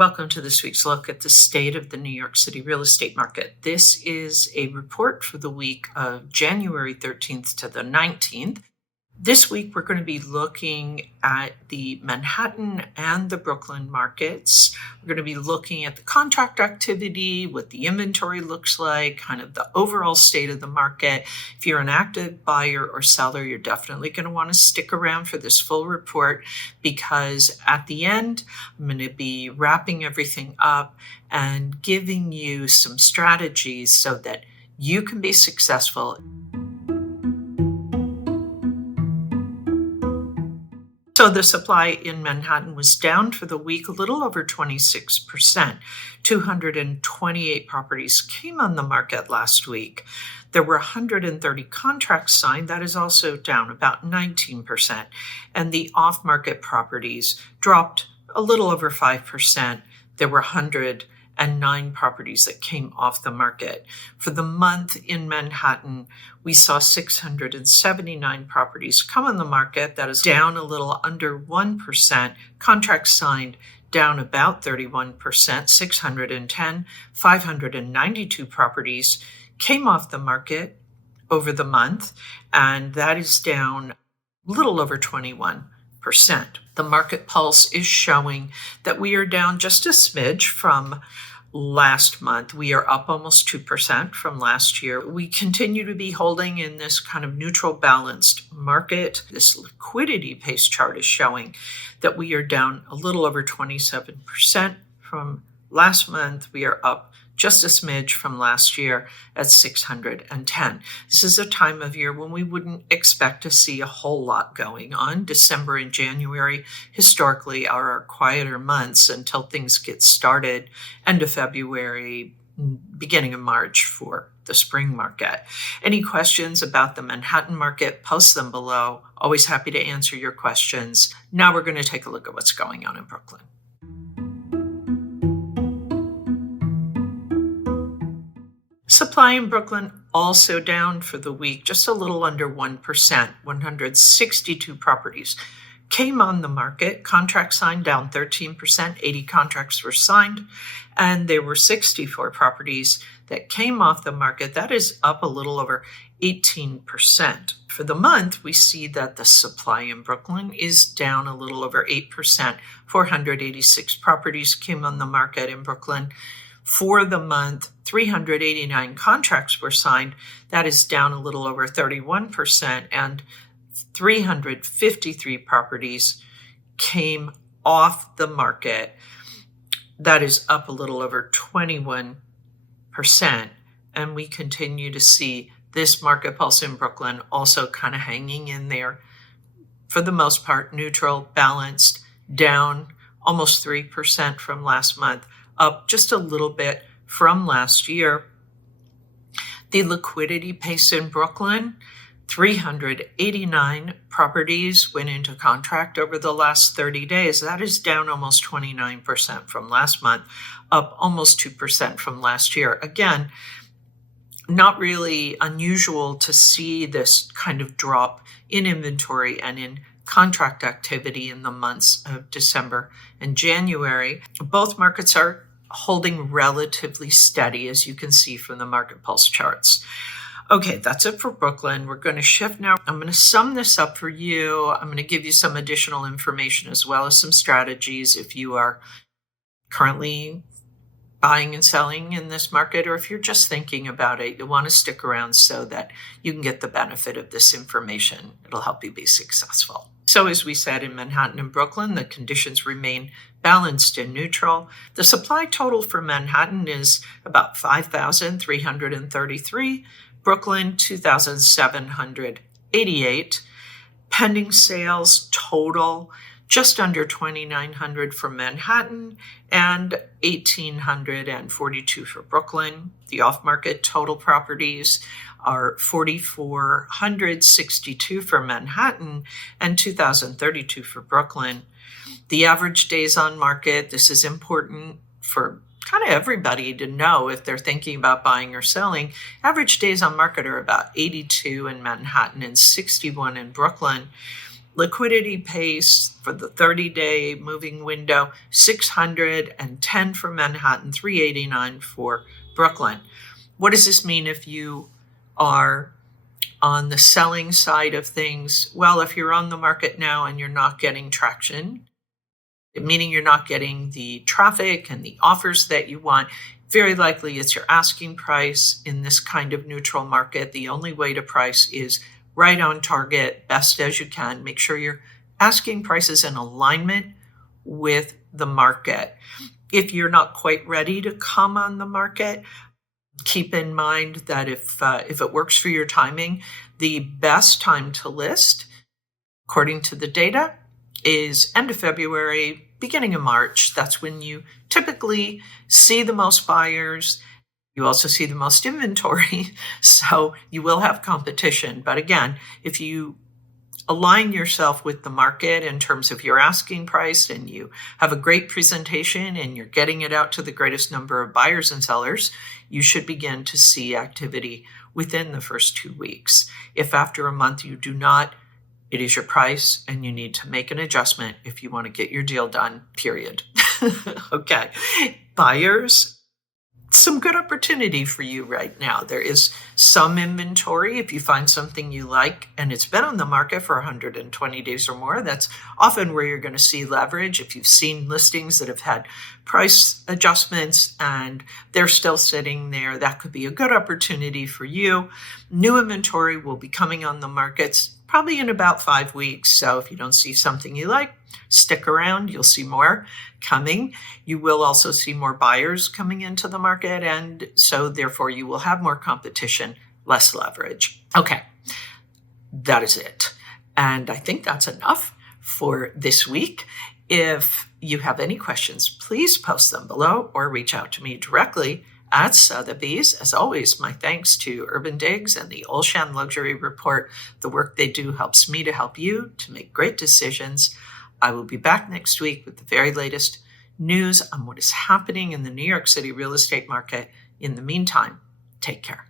Welcome to this week's look at the state of the New York City real estate market. This is a report for the week of January 13th to the 19th. This week, we're going to be looking at the Manhattan and the Brooklyn markets. We're going to be looking at the contract activity, what the inventory looks like, kind of the overall state of the market. If you're an active buyer or seller, you're definitely going to want to stick around for this full report because at the end, I'm going to be wrapping everything up and giving you some strategies so that you can be successful. So the supply in Manhattan was down for the week a little over 26%. 228 properties came on the market last week. There were 130 contracts signed. That is also down about 19%. And the off-market properties dropped a little over 5%. There were 109 properties that came off the market. For the month in Manhattan, we saw 679 properties come on the market. That is down a little under 1%. Contracts signed down about 31%, 610. 592 properties came off the market over the month, and that is down a little over 21%. The market pulse is showing that we are down just a smidge from last month. We are up almost 2% from last year. We continue to be holding in this kind of neutral balanced market. This liquidity pace chart is showing that we are down a little over 27% from last month. We are up just a smidge from last year at 610. This is a time of year when we wouldn't expect to see a whole lot going on. December and January historically are our quieter months until things get started. End of February, beginning of March for the spring market. Any questions about the Manhattan market, post them below. Always happy to answer your questions. Now we're going to take a look at what's going on in Brooklyn. Supply in Brooklyn also down for the week, just a little under 1%. 162 properties came on the market. Contracts signed down 13%. 80 contracts were signed, and there were 64 properties that came off the market. That is up a little over 18%. For the month, we see that the supply in Brooklyn is down a little over 8%. 486 properties came on the market in Brooklyn. For the month, 389 contracts were signed. That is down a little over 31%, and 353 properties came off the market. That is up a little over 21%, and we continue to see this market pulse in Brooklyn also kind of hanging in there. For the most part, neutral, balanced, down almost 3% from last month, up just a little bit from last year. The liquidity pace in Brooklyn, 389 properties went into contract over the last 30 days. That is down almost 29% from last month, up almost 2% from last year. Again, not really unusual to see this kind of drop in inventory and in contract activity in the months of December and January. Both markets are holding relatively steady, as you can see from the market pulse charts. Okay, that's it for Brooklyn. We're going to shift now. I'm going to sum this up for you. I'm going to give you some additional information as well as some strategies if you are currently buying and selling in this market, or if you're just thinking about it, you want to stick around so that you can get the benefit of this information. It'll help you be successful. So as we said, in Manhattan and Brooklyn, the conditions remain balanced and neutral. The supply total for Manhattan is about 5,333. Brooklyn, 2,788. Pending sales total just under 2,900 for Manhattan and 1,842 for Brooklyn. The off-market total properties are 4,462 for Manhattan and 2,032 for Brooklyn. The average days on market, this is important for kind of everybody to know if they're thinking about buying or selling. Average days on market are about 82 in Manhattan and 61 in Brooklyn. Liquidity Pace for the 30-day moving window, 610 for Manhattan, 389 for Brooklyn. What does this mean if you are on the selling side of things? Well, if you're on the market now and you're not getting traction, meaning you're not getting the traffic and the offers that you want, very likely it's your asking price in this kind of neutral market. The only way to price is right on target, best as you can. Make sure your asking price is in alignment with the market. If you're not quite ready to come on the market, keep in mind that if it works for your timing, the best time to list, according to the data, is end of February, beginning of March. That's when you typically see the most buyers. You also see the most inventory, so you will have competition. But again, if you align yourself with the market in terms of your asking price and you have a great presentation and you're getting it out to the greatest number of buyers and sellers, you should begin to see activity within the first 2 weeks. If after a month you do not, it is your price and you need to make an adjustment if you want to get your deal done, period. Okay. Buyers, some good opportunity for you right now. There is some inventory. If you find something you like and it's been on the market for 120 days or more, that's often where you're going to see leverage. If you've seen listings that have had price adjustments and they're still sitting there, that could be a good opportunity for you. New inventory will be coming on the markets probably in about 5 weeks. So if you don't see something you like, stick around. You'll see more coming. You will also see more buyers coming into the market. And so therefore you will have more competition, less leverage. Okay, that is it. And I think that's enough for this week. If you have any questions, please post them below or reach out to me directly at Sotheby's. As always, my thanks to Urban Digs and the Olshan Luxury Report. The work they do helps me to help you to make great decisions. I will be back next week with the very latest news on what is happening in the New York City real estate market. In the meantime, take care.